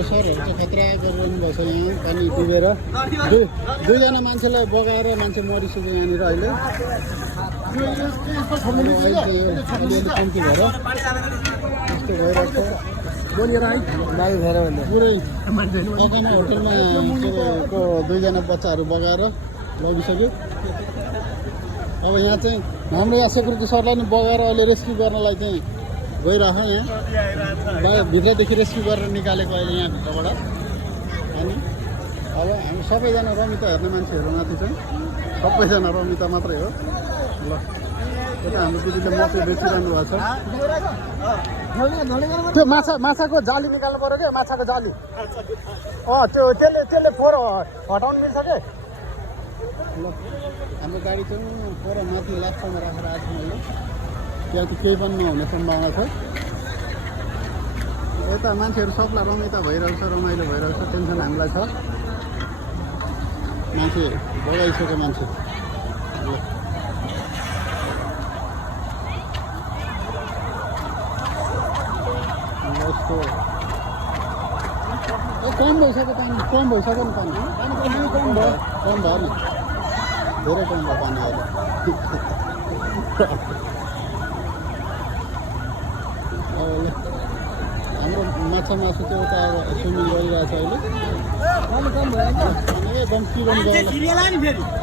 हाम्रो सरहरू चाहिँ खतरा गरिरहनु भएको छ यहाँ पानी डुबेर दुईजना मान्छेलाई बगाएर मान्छे मरिसक्यो यहाँनिर अहिले अलिअलि कम्ती भएर त्यस्तो भइरहेको छ बोलेर है गाडी भएर भन्दा पुरै कफामा होटलमा को दुईजना बच्चाहरू बगाएर लगिसक्यो अब यहाँ चाहिँ हाम्रो यहाँ सेक्युरिटी सरलाई नि बगाएर अहिले रेस्क्यु गर्नलाई चाहिँ गइरह यहाँ भित्रदेखि रेस्क्यु गरेर निकालेको अहिले यहाँ भित्रबाट अनि अब हामी सबैजना रमिता हेर्ने मान्छेहरू माथि चाहिँ सबैजना रमिता मात्रै हो ल यता हाम्रो दिदीले मकै बेचिरहनु भएको छ त्यो माछाको जाली निकाल्नु पऱ्यो क्या माछाको जाली त्यसले फोहोर हटाउनु मिल्छ क्या ल हाम्रो गाडी चाहिँ पर माथि लास्टमा राखेर आएको छ मैले त्यहाँ चाहिँ केही पनि नहुने सम्भावना छ यता मान्छेहरू सबलाई रमिता भइरहेको छ रमाइलो भइरहेको छ टेन्सन हामीलाई छ मान्छे बगाइसक्यो मान्छे यस्तो कम भइसक्यो पानी कम भइसक्यो नि पानी कम भयो नि धेरै कम भयो पानी अहिले हाम्रो माछा मासु चाहिँ उता स्विमिङ गरिरहेको छ अहिले कम भयो एकदम किरण